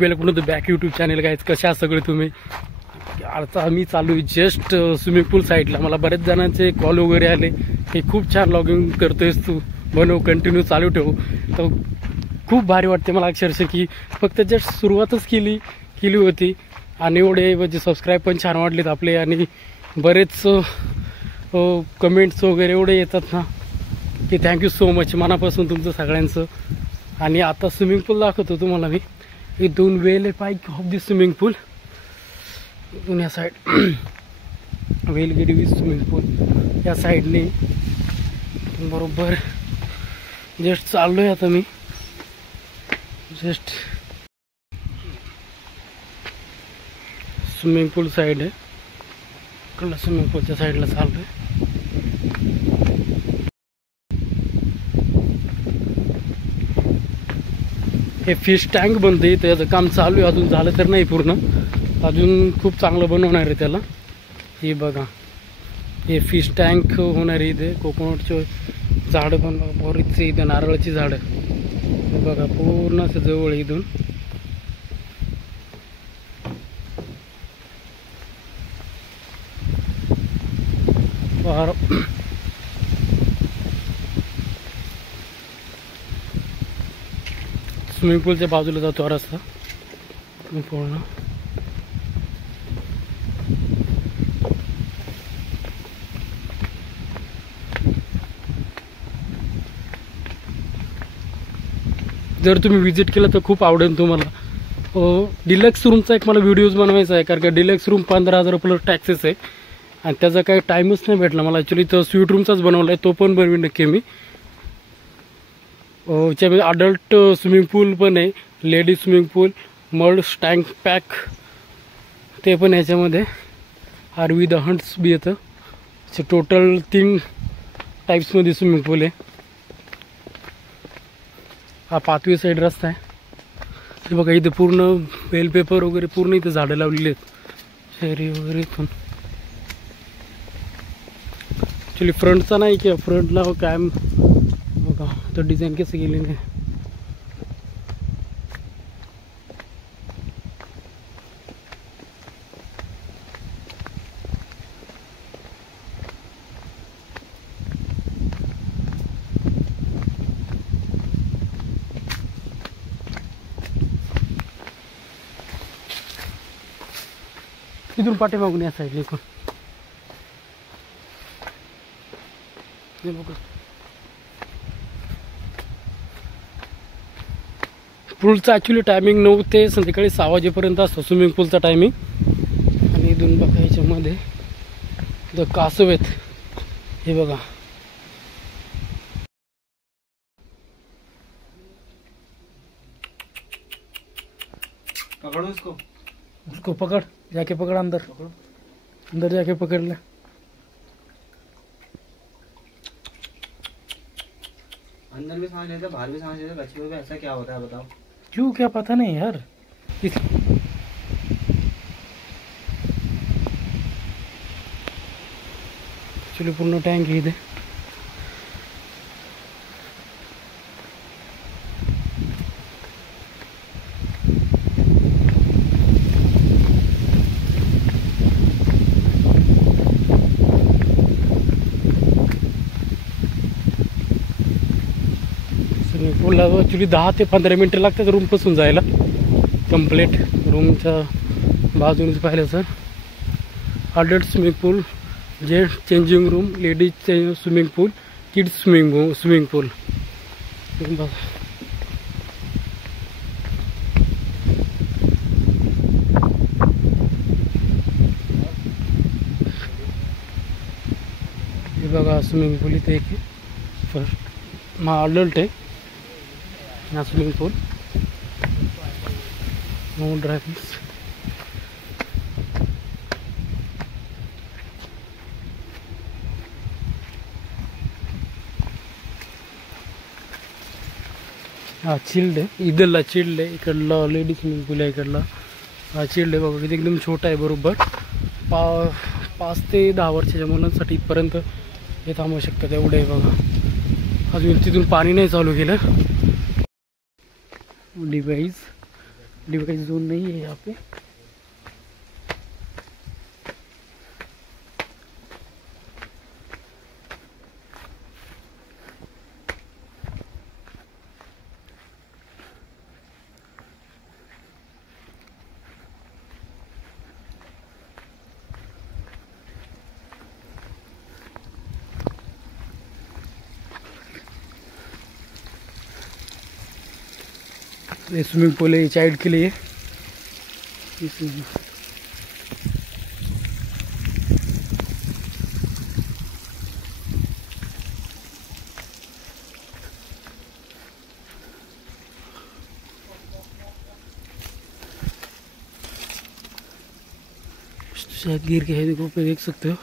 Welcome to the back YouTube channel guys. कशा आहात सगळे तुम्ही? आता आम्ही चालू आहे जस्ट स्विमिंग पूल साईडला. मला बरेच जणांचे कॉल वगैरे आले की खूप छान लॉगिंग करतोयस तू, बनव, कंटिन्यू चालू ठेव. तर खूप भारी वाटते मला अक्षरशः की फक्त जस्ट सुरुवातच केली होती आणि एवढे म्हणजे सबस्क्राईब पण छान वाढलेत आपले आणि बरेच कमेंट्स वगैरे एवढे येतात ना की थँक्यू सो मच मनापासून तुमचं सगळ्यांचं. आणि आता स्विमिंग पूल दाखवतो तुम्हाला मी. हे 2 वेल आहे पाईक ऑफ दिस स्विमिंग पूल. या साईड वेलगिरी स्विमिंग पूल या साईडने बरोबर जस्ट चाललो आहे आता मी. जस्ट स्विमिंग पूल साईड आहे, इकडला स्विमिंग पूलच्या साईडला चाललो आहे. हे फिश टँक बनते, त्याचं काम चालू आहे, अजून झालं तर नाही पूर्ण, अजून खूप चांगलं बनवणार आहे त्याला. हे बघा, हे फिश टँक होणार आहे. इथे कोकोनटचे झाडं पण बोरीचे, इथं नारळाची झाडं हे बघा पूर्ण असं जवळ इथून. स्विमिंग पूलच्या बाजूला जातो रस्ता पूर्ण. जर तुम्ही विजिट केलं तर खूप आवडेल तुम्हाला. डिलक्स रूमचा एक मला व्हिडिओज बनवायचा आहे, कारण का डिलक्स रूम 15,000 प्लस टॅक्सेस आहे आणि त्याचा काही टाईमच नाही भेटला मला. ॲक्च्युली तर स्वीट रूमचाच बनवला आहे, तो पण बनवीन नक्की मी. त्याच्यामध्ये अडल्ट स्विमिंग पूल पण आहे, लेडीज स्विमिंग पूल, मड टँक पॅक ते पण ह्याच्यामध्ये. आरवी द हंट्स बी येतं. असे टोटल 3 टाईप्समध्ये स्विमिंग पूल आहे. हा 5वी साईड रस्ता आहे. हे बघा इथे पूर्ण वेल पेपर वगैरे पूर्ण इथे झाडं लावलेली आहेत, शेरी वगैरे पण. ॲक्च्युली फ्रंटचा नाही की फ्रंटला काय बघा तर डिझाईन कसं केलेलं आहे. इथून पाठीमागून या साईडला इकडून पूलचा ॲक्च्युली टायमिंग 9 ते संध्याकाळी 6 वाजेपर्यंत असतो स्विमिंग पूलचा टायमिंग. आणि इथून बघा ह्याच्यामध्ये द कासवेत हे बघा. पकड़ो इसको, उसको पकड़, जाके पकड़, अंदर जाके पकड़ ले. अंदर भी सांस लेते बाहर भी सांस लेते, कछुए में ऐसा क्या होता है बताओ? क्यों, क्या पता नहीं यार. एक्चुअली पूर्ण टँक आहे इथे. पूलला ॲक्च्युली 10 ते 15 मिनटं लागतात रूमपासून जायला. कंप्लीट रूमच्या बाजूनेच पाहिलं sir. Adult swimming pool, gents changing room, ladies swimming pool, kids swimming pool. हे बघा स्विमिंग पूल इथे एक फर्स्ट हा अडल्ट आहे हा स्विमिंग पूल. No driving. हा चिल्ड आहे, इकडला चिल्ड आहे, इकडला लेडीज स्विमिंग पूल आहे, इकडला हा चिल्ड आहे. बघा किती एकदम छोटा आहे, बरोबर 5 ते 10 वर्षाच्या मुलांसाठी इथपर्यंत हे थांबवू शकतात एवढं आहे बघा. अजून तिथून पाणी नाही चालू केलं. डिवाइस डिवाइस जोन नहीं है यहाँ पे। ये स्विमिंग पूल है चाइल्ड के लिए। इसमें शायद गिर के है, देखो पे देख सकते हो।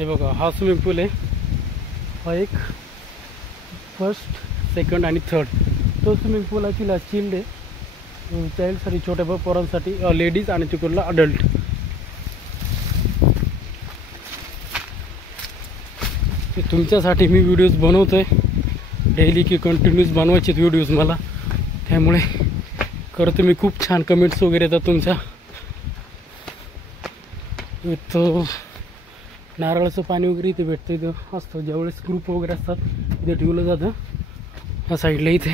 हे बघा हा स्विमिंग पूल आहे, हा एक फर्स्ट सेकंड आणि थर्ड तो स्विमिंग पूल ॲक्च्युली चिल्ड आहे चाइल्डसाठी, छोट्या पोरांसाठी लेडीज आणि तिकडला अडल्ट। तुमच्यासाठी मी व्हिडिओज बनवतोय डेली की कंटिन्यूस बनवायचे व्हिडिओज मला, त्यामुळे करतो मी। खूप छान कमेंट्स वगैरे येतात तुमच्या। तो नारळाचं पाणी वगैरे इथे भेटतं, इथं असतं ज्यावेळेस ग्रुप वगैरे असतात इथे ठेवलं जातं। ह्या साईडला इथे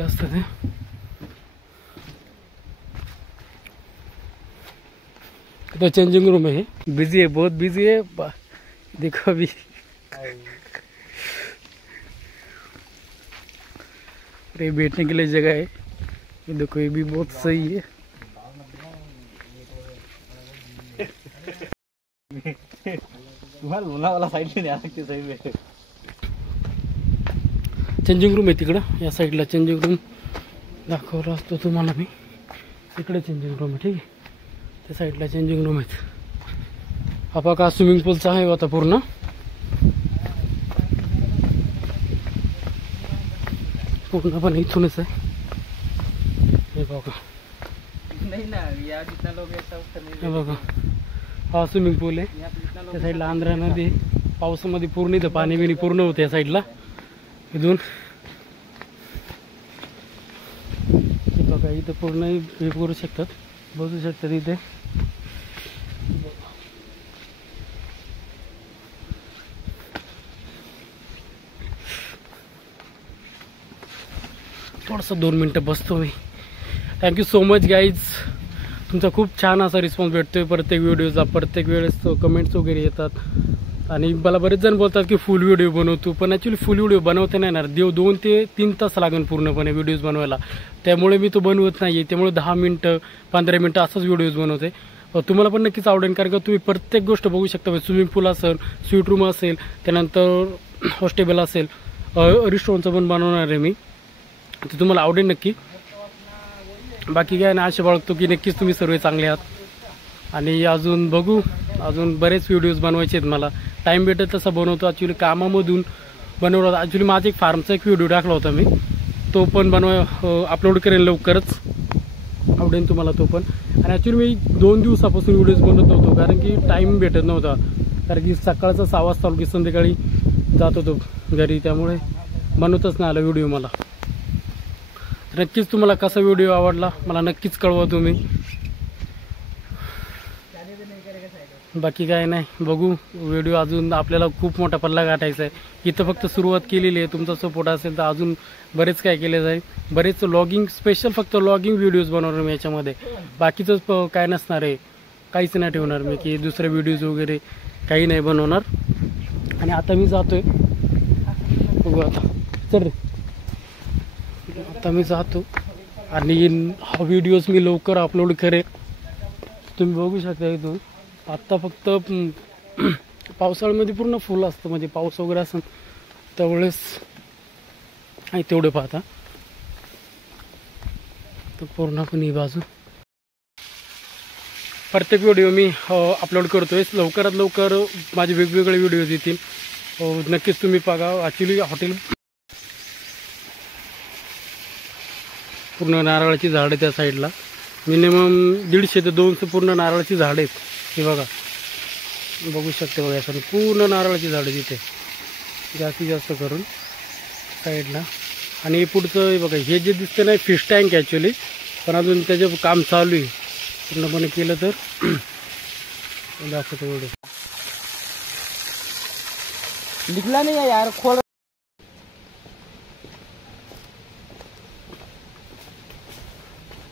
असतं ते। तो चेंजिंग रूम है, बिजी है, बहुत बिजी है। देखो अभी अरे बैठने के लिए जगह है, ये देखो ये भी बहुत सही है। तुम्हाला मुलावाला साईड नाही लागते सही में। चेंजिंग रूम आहे तिकडं, या साईडला चेंजिंग रूम दाखवला असतो तुम्हाला मी। तिकडे चेंजिंग रूम आहे, ठीक आहे, त्या साईडला चेंजिंग रूम आहेत। हा बघा स्विमिंग पूलचा आहे आता पूर्ण। पूर्णपणे इथूनच आहे हे बघा। नहीं ना यार जितना लोग ऐसा हे बघा हा स्विमिंग पूल आहे, त्या साईडला आंध्रा नदी आहे। पावसामध्ये पूर्ण इथं पाणी बिणी पूर्ण होतं या साईडला। इथून बघा इथं पूर्ण हे करू शकतात, बसू शकतात इथे। थोडंसं 2 मिनटं बसतो मी। थँक्यू सो मच गाईज, तुमचा खूप छान असा रिस्पॉन्स भेटतोय प्रत्येक व्हिडिओचा। प्रत्येक वेळेस कमेंट्स वगैरे येतात आणि मला बरेच जण बोलतात की फुल व्हिडिओ बनवतो, पण ॲक्च्युली फुल व्हिडिओ बनवता नाही येणार। 2 ते 3 तास लागेल पूर्णपणे व्हिडिओज बनवायला, त्यामुळे मी तो बनवत नाही आहे। त्यामुळे 10 मिनटं 15 मिनटं असंच व्हिडिओज बनवते। तुम्हाला पण नक्कीच आवडेल, कारण का तुम्ही प्रत्येक गोष्ट बघू शकता। स्विमिंग पूल असेल, स्वीट रूम असेल, त्यानंतर हॉस्टेबल असेल, रेस्टॉरंटचं पण बनवणार आहे मी, ते तुम्हाला आवडेल नक्की। बाकी काय नाही, आशा बाळगतो की नक्कीच तुम्ही सर्व चांगले आहात। आणि अजून बघू, अजून बरेच व्हिडिओज बनवायचे आहेत मला। टाईम भेटत तसा बनवतो, ॲक्च्युली कामामधून बनवला होता। ॲक्च्युली माझा एक फार्मचा एक व्हिडिओ टाकला होता मी, तो पण अपलोड करेन लवकरच, आवडेल तुम्हाला तो पण। आणि ॲक्च्युली मी 2 दिवसापासून व्हिडिओज बनवत नव्हतो, कारण की टाईम भेटत नव्हता, कारण की सकाळचा 6 वाजता की संध्याकाळी जात होतो घरी, त्यामुळे बनवतच नाही आला व्हिडिओ मला। नक्कीच तुम्हाला कसा व्हिडिओ आवडला मला नक्कीच कळवा तुम्ही। बाकी काय नाही, बघू व्हिडिओ अजून आपल्याला खूप मोठा पल्ला गाठायचा आहे। इथं फक्त सुरुवात केलेली आहे, तुमचा सपोर्ट असेल तर अजून बरेच काय केले जाईल। बरेच लॉगिंग स्पेशल फक्त लॉगिंग व्हिडिओज बनवणार मी याच्यामध्ये, बाकीचं काय नसणार आहे, काहीच नाही ठेवणार मी की दुसरे व्हिडिओज वगैरे काही नाही बनवणार। आणि आता मी जातोय, बघू आता चल रे, आता मी जातो आणि हा व्हिडिओज मी लवकर अपलोड करेन, तुम्ही बघू शकता। इथून आत्ता फक्त पावसाळ्यामध्ये पूर्ण फुल असतं, म्हणजे पाऊस वगैरे असं त्यावेळेस आहे तेवढे पाहता, तर पूर्णपणे ही बाजू प्रत्येक व्हिडिओ मी अपलोड करतोय. लवकरात लवकर माझे वेगवेगळे व्हिडिओज येतील. नक्कीच तुम्ही बघा. ॲक्च्युली हॉटेल पूर्ण नारळाची झाडं त्या साईडला मिनिमम 150 ते 200 पूर्ण नारळाची झाडं आहेत. हे बघा, बघू शकते बघा, असं पूर्ण नारळाची झाडं तिथे जास्तीत जास्त करून साईडला. आणि पुढचं हे बघा, हे जे दिसतं नाही फिश टँक ॲक्च्युली, पण अजून त्याचं काम चालू आहे. पूर्णपणे केलं तर दाखवतो एवढं. निघला नाही आहे यार खोल.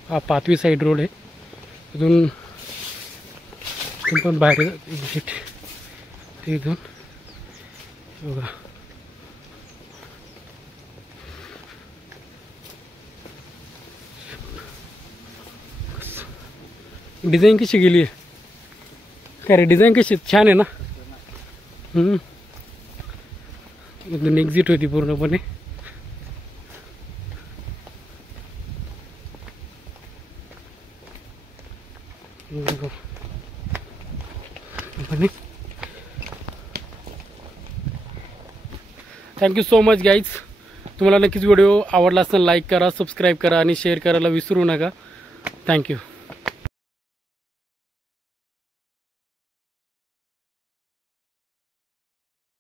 हा 5वी साईड रोड आहे. अजून पण बाहेर एक्झिट ते इथून बघा. डिझाईन कशी गेली आहे काय रे? डिझाईन कशी छान आहे ना. इथून एक्झिट होती पूर्णपणे. Thank you so much guys. तुम्हाला नक्कीच व्हिडिओ आवडला असेल लाईक करा, सबस्क्राईब करा आणि शेअर करायला विसरू नका. थँक्यू.